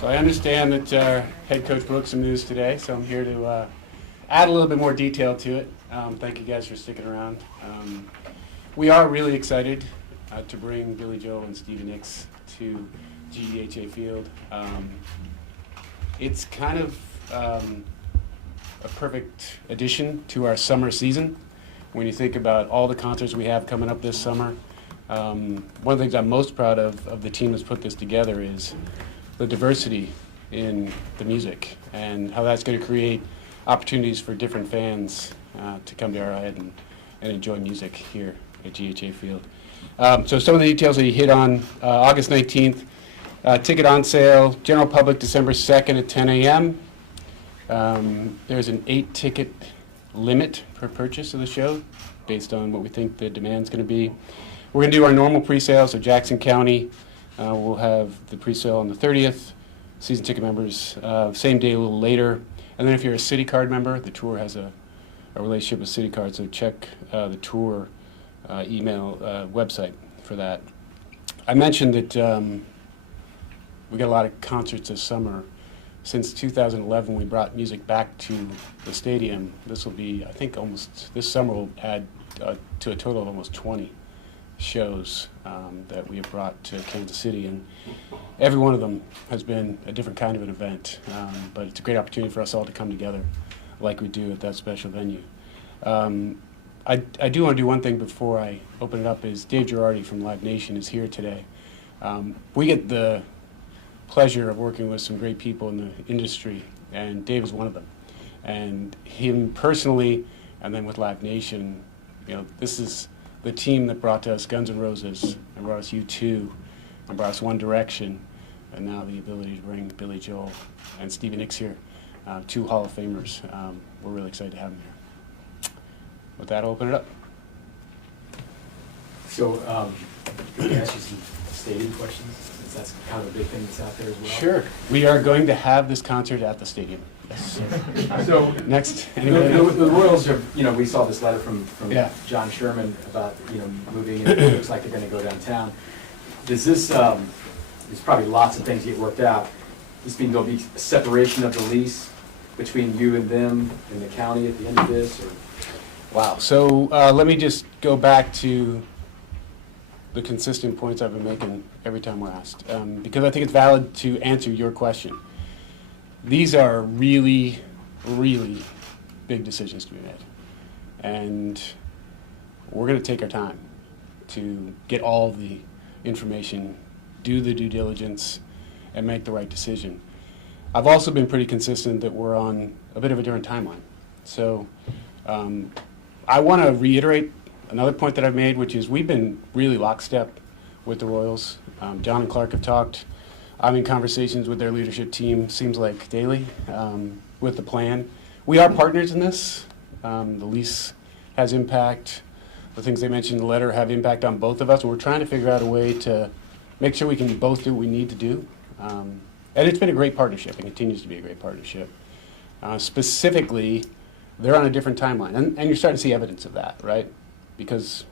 So I understand that head coach Brooks some news today, so I'm here to add a little bit more detail to it. Thank you guys for sticking around. We are really excited to bring Billy Joel and Stevie Nicks to GEHA Field. It's kind of a perfect addition to our summer season. When you think about all the concerts we have coming up this summer, one of the things I'm most proud of the team that's put this together is the diversity in the music and how that's going to create opportunities for different fans to come to Arrowhead and enjoy music here at GEHA Field. So some of the details that you hit on, August 19th, ticket on sale, general public December 2nd at 10 a.m. There's an 8-ticket limit per purchase of the show based on what we think the demand's going to be. We're going to do our normal pre-sale, so Jackson County will have the pre-sale on the 30th. Season ticket members, same day, a little later. And then if you're a City Card member, the tour has a relationship with City Card, so check the tour email website for that. I mentioned that we got a lot of concerts this summer. Since 2011, we brought music back to the stadium. This will be, I think, this summer will add to a total of almost 20 shows that we have brought to Kansas City, and every one of them has been a different kind of an event, but it's a great opportunity for us all to come together like we do at that special venue. I do want to do one thing before I open it up, is Dave Girardi from Live Nation is here today. We get the pleasure of working with some great people in the industry, and Dave is one of them. And him personally, and then with Live Nation, this is the team that brought to us Guns N' Roses, and brought us U2, and brought us One Direction, and now the ability to bring Billy Joel and Stevie Nicks here, 2 Hall of Famers. We're really excited to have them here. With that, I'll open it up. So, can I ask you some stadium questions, since that's kind of a big thing that's out there as well? Sure. We are going to have this concert at the stadium. Yes. So next, the Royals have, we saw this letter from Yeah. John Sherman about, moving, and it looks like they're going to go downtown. Does this, there's probably lots of things get worked out. This mean there'll be a separation of the lease between you and them and the county at the end of this, or? Wow. So let me just go back to the consistent points I've been making every time we're asked, because I think it's valid to answer your question. These are really, really big decisions to be made. And we're going to take our time to get all the information, do the due diligence, and make the right decision. I've also been pretty consistent that we're on a bit of a different timeline. So I want to reiterate another point that I've made, which is we've been really lockstep with the Royals. John and Clark have talked. I'm in conversations with their leadership team, seems like daily, with the plan. We are partners in this. The lease has impact. The things they mentioned in the letter have impact on both of us. We're trying to figure out a way to make sure we can both do what we need to do. And it's been a great partnership. It continues to be a great partnership. Specifically, they're on a different timeline. And you're starting to see evidence of that, right? Because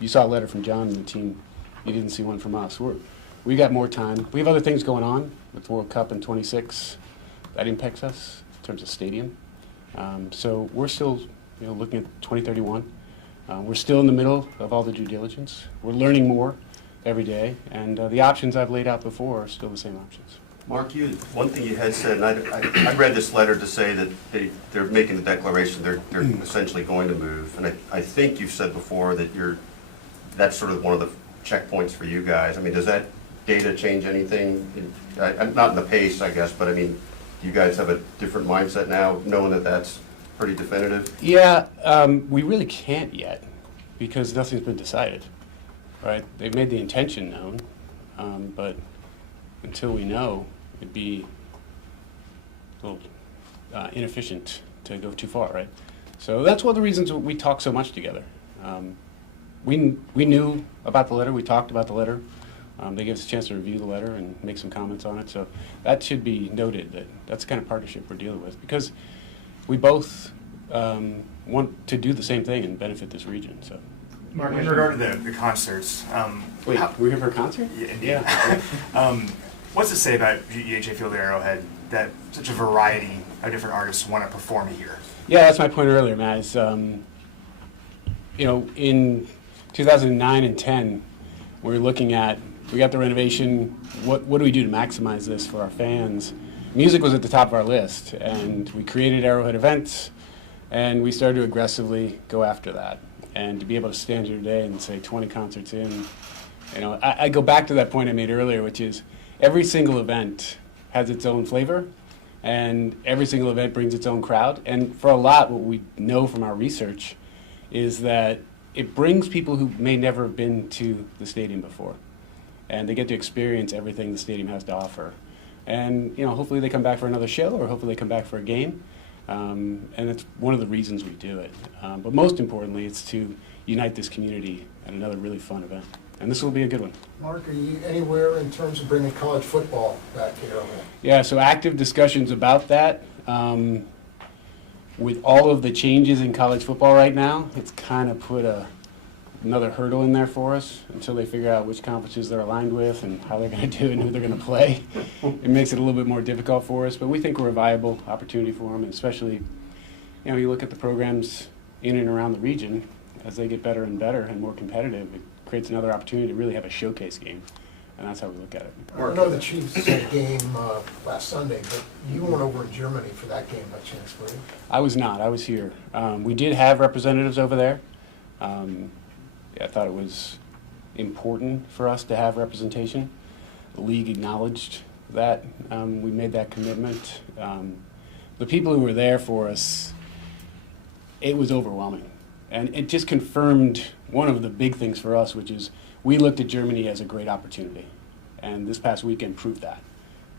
you saw a letter from John and the team. You didn't see one from us. We got more time. We have other things going on with the World Cup in 26. That impacts us in terms of stadium. So we're still looking at 2031. We're still in the middle of all the due diligence. We're learning more every day. And the options I've laid out before are still the same options. Mark, one thing you had said, and I read this letter to say that they're making the declaration they're essentially going to move. And I think you've said before that that's sort of one of the checkpoints for you guys. I mean, does that data change anything? Not in the pace, I guess, but I mean, do you guys have a different mindset now, knowing that that's pretty definitive? Yeah, we really can't yet because nothing's been decided, right? They've made the intention known, but until we know, it'd be a little inefficient to go too far, right? So that's one of the reasons we talk so much together. We knew about the letter. We talked about the letter. They gave us a chance to review the letter and make some comments on it. So that should be noted, that that's the kind of partnership we're dealing with, because we both want to do the same thing and benefit this region. So, Mark, in regard to the concerts, wait, we're here for a concert? Yeah. What's it say about UHA Field at Arrowhead that such a variety of different artists want to perform here? Yeah, that's my point earlier, Matt. Is, in 2009 and 10, we were looking at, we got the renovation, what do we do to maximize this for our fans? Music was at the top of our list, and we created Arrowhead Events, and we started to aggressively go after that. And to be able to stand here today and say 20 concerts in, I go back to that point I made earlier, which is every single event has its own flavor, and every single event brings its own crowd. And for a lot, what we know from our research is that it brings people who may never have been to the stadium before, and they get to experience everything the stadium has to offer. And hopefully they come back for another show, or hopefully they come back for a game. And it's one of the reasons we do it. But most importantly, it's to unite this community at another really fun event. And this will be a good one. Mark, are you anywhere in terms of bringing college football back here? Yeah, so active discussions about that. With all of the changes in college football right now, it's kind of put another hurdle in there for us until they figure out which conferences they're aligned with and how they're going to do it and who they're going to play. It makes it a little bit more difficult for us, but we think we're a viable opportunity for them, and especially, you look at the programs in and around the region, as they get better and better and more competitive, it creates another opportunity to really have a showcase game, and that's how we look at it. I know the Chiefs had a game last Sunday, but you weren't over in Germany for that game by chance, were you? I was not. I was here. We did have representatives over there. I thought it was important for us to have representation. The league acknowledged that. We made that commitment. The people who were there for us, it was overwhelming. And it just confirmed one of the big things for us, which is we looked at Germany as a great opportunity. And this past weekend proved that.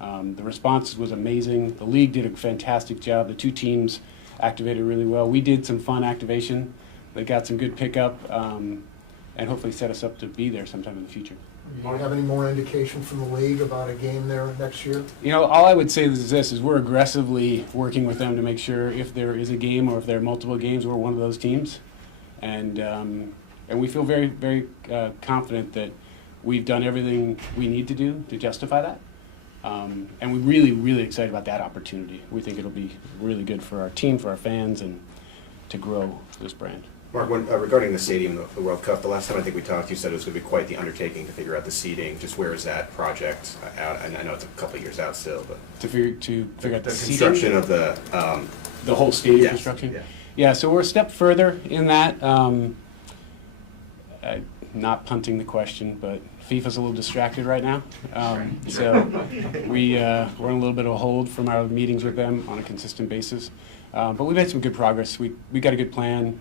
The response was amazing. The league did a fantastic job. The two teams activated really well. We did some fun activation. They got some good pickup. And hopefully set us up to be there sometime in the future. Do you have any more indication from the league about a game there next year? All I would say is this, is we're aggressively working with them to make sure if there is a game or if there are multiple games, we're one of those teams. And we feel very, very confident that we've done everything we need to do to justify that. And we're really, really excited about that opportunity. We think it'll be really good for our team, for our fans, and to grow this brand. Mark, regarding the stadium, the World Cup, the last time I think we talked, you said it was going to be quite the undertaking to figure out the seating. Just where is that project out? And I know it's a couple of years out still, but To figure out the construction seating, of the whole stadium yes, construction. yeah. Yeah, so we're a step further in that. Not punting the question, but FIFA's a little distracted right now. So we're on a little bit of a hold from our meetings with them on a consistent basis. But we've made some good progress. We got a good plan.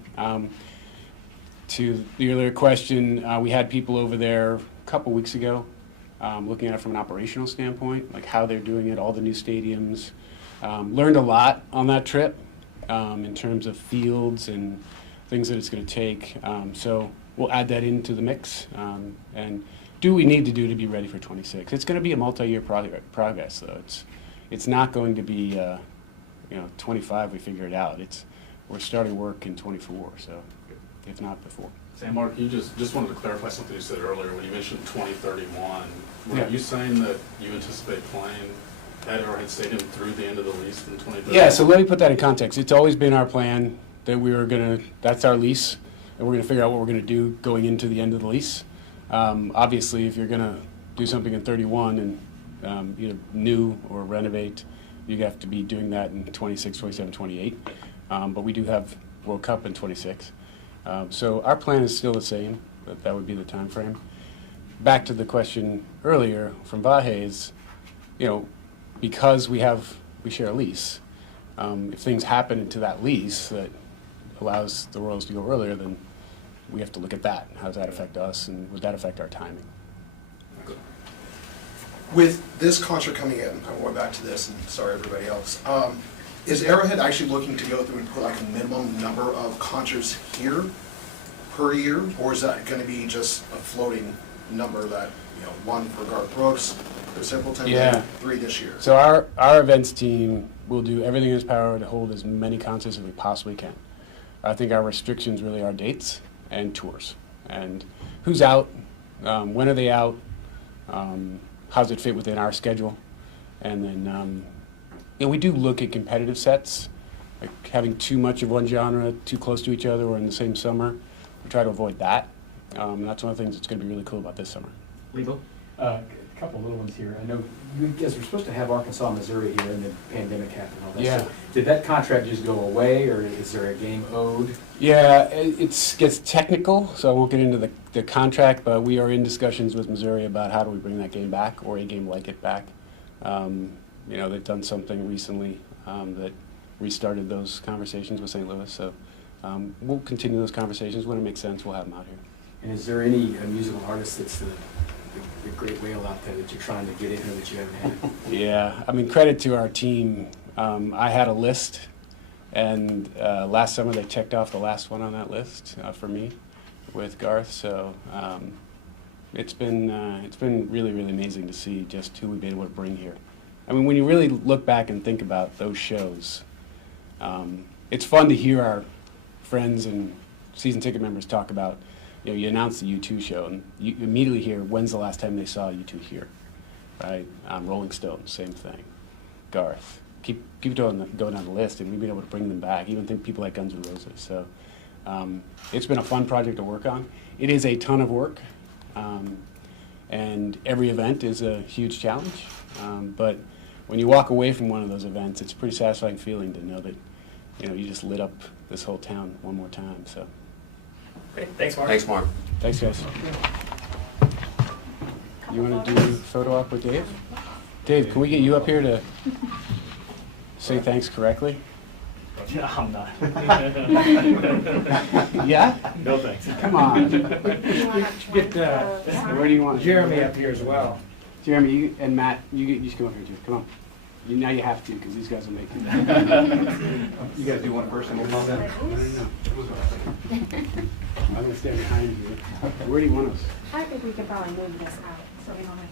To the earlier question, we had people over there a couple weeks ago looking at it from an operational standpoint, like how they're doing it, all the new stadiums. Learned a lot on that trip in terms of fields and things that it's going to take. So we'll add that into the mix. And do we need to do to be ready for 26? It's going to be a multi-year progress, though. It's not going to be 25 we figure it out. We're starting work in 24, so if not before. Sam, Mark, you just wanted to clarify something you said earlier when you mentioned 2031. Were Yeah. you saying that you anticipate playing at Arrowhead Stadium through the end of the lease in 2031? Yeah, so let me put that in context. It's always been our plan that that's our lease, and we're going to figure out what we're going to do going into the end of the lease. Obviously, if you're going to do something in 31 and either new or renovate, you have to be doing that in 26, 27, 28. But we do have World Cup in 26. So our plan is still the same, that would be the time frame. Back to the question earlier from Vahez, because we share a lease, if things happen into that lease that allows the Royals to go earlier, then we have to look at that. How does that affect us, and would that affect our timing? With this concert coming in, I'm going back to this, and sorry everybody else, is Arrowhead actually looking to go through and put like a minimum number of concerts here per year? Or is that going to be just a floating number that, one for Garth Brooks, for Simpleton, Yeah. and 3 this year? So our events team will do everything in its power to hold as many concerts as we possibly can. I think our restrictions really are dates and tours. And who's out, when are they out, how's it fit within our schedule? And then, we do look at competitive sets, like having too much of one genre too close to each other or in the same summer. We try to avoid that. And that's one of the things that's going to be really cool about this summer. Legal? A couple little ones here. I know you guys were supposed to have Arkansas, Missouri here, and the pandemic happened and all that. Yeah. So did that contract just go away, or is there a game owed? Yeah, it gets technical, so I won't get into the contract, but we are in discussions with Missouri about how do we bring that game back or a game like it back. They've done something recently that restarted those conversations with St. Louis, so we'll continue those conversations. When it makes sense, we'll have them out here. And is there any musical artist that's the great whale out there that you're trying to get in here that you haven't had? Yeah, credit to our team. I had a list, and last summer they checked off the last one on that list for me with Garth. So it's been really, really amazing to see just who we've been able to bring here. When you really look back and think about those shows, it's fun to hear our friends and season ticket members talk about, you announce the U2 show, and you immediately hear, when's the last time they saw U2 here, right? Rolling Stones, same thing. Garth. Keep going down the list, and we've been able to bring them back, even people like Guns N' Roses. So it's been a fun project to work on. It is a ton of work, and every event is a huge challenge. But when you walk away from one of those events, it's a pretty satisfying feeling to know that you just lit up this whole town one more time. So Great, thanks, Mark. Thanks, Mark. thanks, guys. You want to do a photo op with Dave? Dave, can we get you up here to say thanks correctly? No, I'm not. Yeah? No thanks. Come on. Get Where do you want? Jeremy up here as well. Jeremy, you and Matt, you just come up here too. Come on. Now you have to, because these guys are making it. You guys do one first and we'll call that? No. I'm gonna stand behind you. Where do you want us? I think we could probably move this out, so we don't have.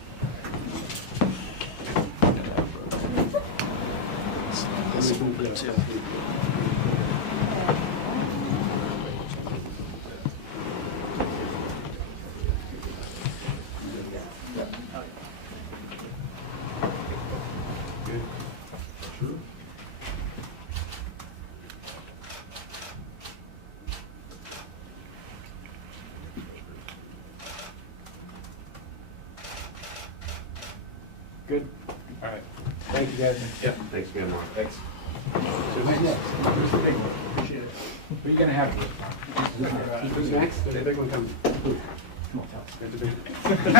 Good? All right. Thank you, guys. Yep. Thanks again, Mark. Thanks. So who's next? Who's the big one? Appreciate it. Who are you gonna have? Who's next? The big one coming. Come on, tell us.